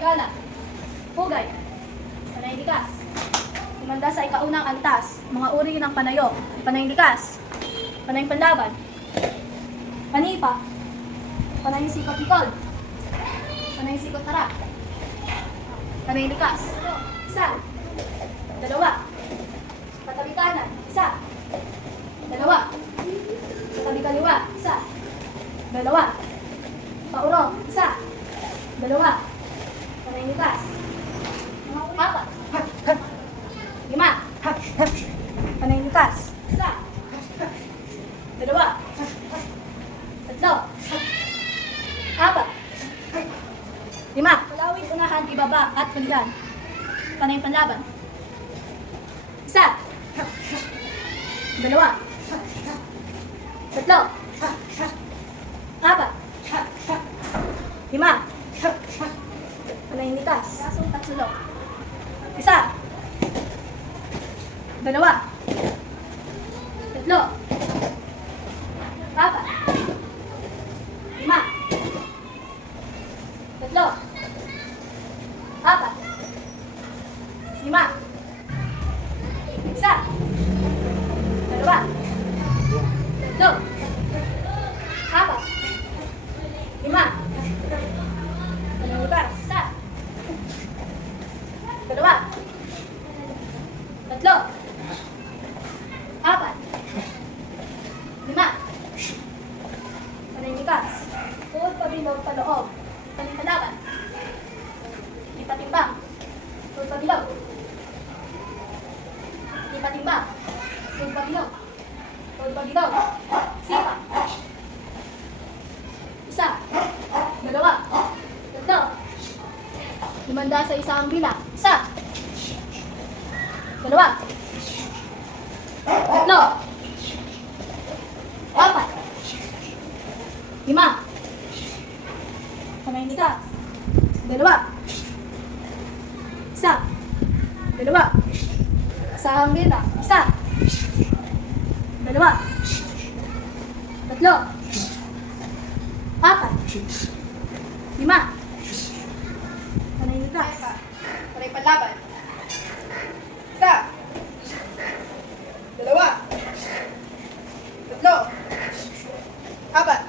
gala. Pugay. Panay likas. Himanda sa ikaunang antas. Mga uri ng panayo. Panay likas. Panay panlaban. Panipa. Panay sikot likod. Panay sikot tara. Panay likas. Isa. Dalawa. Katabi kanan. Isa. Dalawa. Katabi kaliwa. Isa. Dalawa. Paurong. Isa. Dalawa. Panay likas. Apat. Lima. Panay likas. Isa. Dalawa. Tatlo. Apat. Lima. Palawin unahan, ibaba at pulihan. Panay panlaban. Isa. Dalawa. Tatlo. Apat. Lima. Panay likas. Kasong tatsulok. Isa. Dalawa. Tatlo. Apat. Lima. Tatlo. Apat. Lima. Isa. Dalawa. Tatlo. Apat. Lima. Panay likas. Isa. Dalawa. Tatlo. Apat. Lima. Panay likas. Tuod pabilog paloob. Panay palaban. Ipatimbang. Tuod pabilog. Ipatimbang. Tuod pabilog. Tuod pabilog. Sipa. Isa. Dalawa. Tatlo. Limanda sa isang bilang. Isa. Dalawa. Tatlo. Apat. Lima. Panay likas. Dalawa. Isa. Dalawa. Isang bilang. Isa. Dalawa. Tatlo. Apat. Lima. Panay likas. Panay panlaban. Isa. Dalawa. Tatlo. Apat.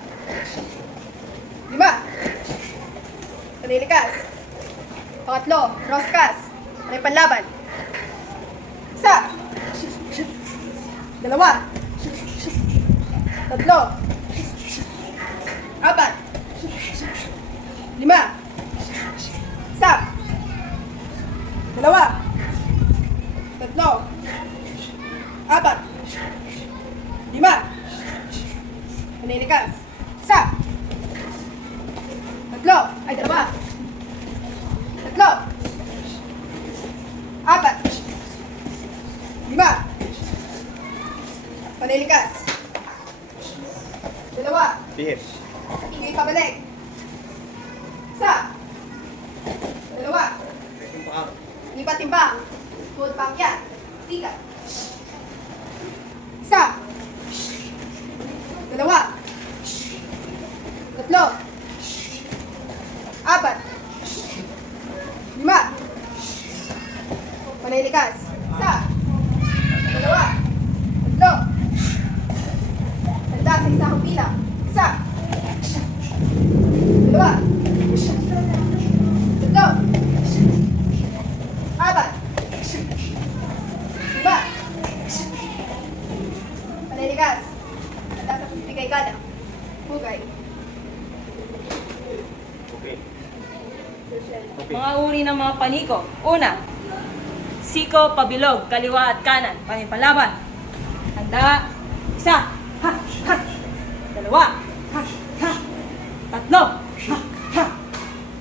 Lima. Panay likas. Pangatlo, roskas. Panay panlaban. Isa. Dalawa. Tatlo. Apat. Lima. Isa. Dalawa. Tatlo. Apat. Lima. Panay likas. Isa. Tatlo. Ay, dalawa. Tatlo. Apat. Lima. Panay likas. Dalawa. Bihis. Hindi pabalik. Isa. Dalawa. Lipat timbang. Tuod pangyan. Tiga. Isa. Dalawa. Tatlo. Apat. Lima. Panay likas. Isa. Dalawa. Tatlo. Tanda sa isang bilang. Isa. Dalawa. Tatlo. Apat. Lima. Panay likas. Tanda sa bigay gala. Pugay. Okay. Mga uri ng mga paniko. Una, siko, pabilog, kaliwa at kanan. Panipalaban. Handa. Isa. Ha, ha. Dalawa. Ha, ha. Tatlo. Ha, ha.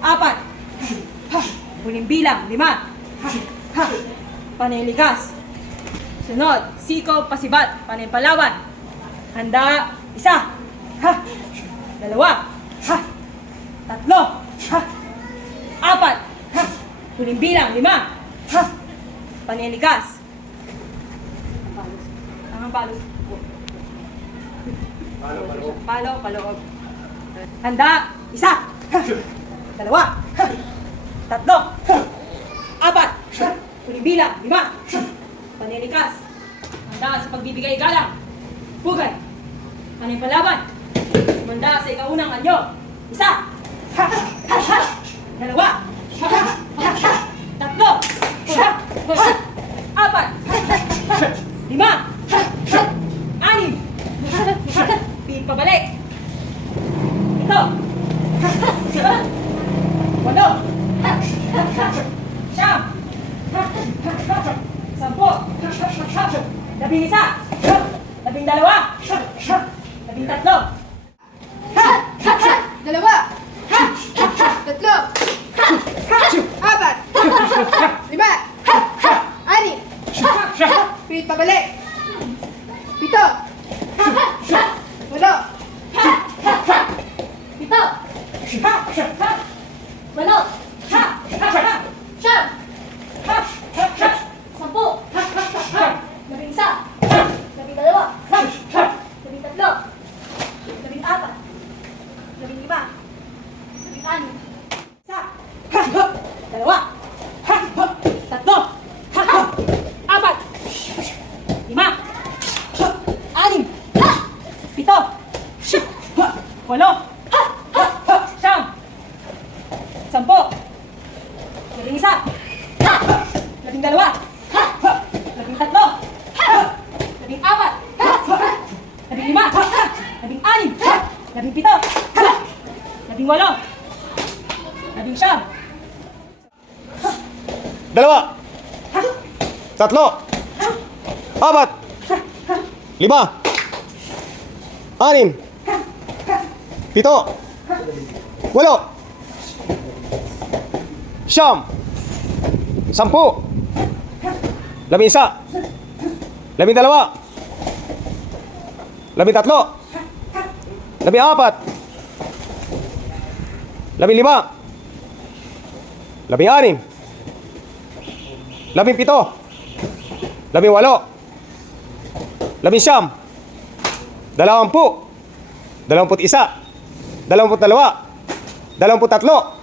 Apat. Ha. Huling bilang. Lima. Ha, ha. Panilikas. Sunod, siko, pasibat, panipalaban. Handa. Isa. Ha. Dalawa. Ha. Tatlo. Ha. Apat. Ha. Huling bilang. Lima. Ha. Panilikas. Ang balos. Palo, paloob. Handa. Isa. Ha. Dalawa. Ha. Tatlo. Apat. Huling bilang. 5. Panilikas. Handa sa pagbibigay galang. Pugay. Ano yung palaban? Handa sa ikaunang anyo. 1. 2. 3. 4. 5. 6. 7. Pabalik. 7. 8. 9. 10. 11. 12. 13. 2. 3. 4. 5. 6. Pilit pabalik. 7. 8. 7. 8. 9. 10. 11. 12. 13. 14. 15. 16. 2. 3. 4. 5. 6. 7. 8. 9. 10. 11. 12. 13. 14. 15. 16. 17. 18. 19. 2, 3, 4, 5, 6, 7, 8, 9, 10, 11, 12, 13, 14, 15, 16, 17, 18, 19, 20, 21, 22, 23,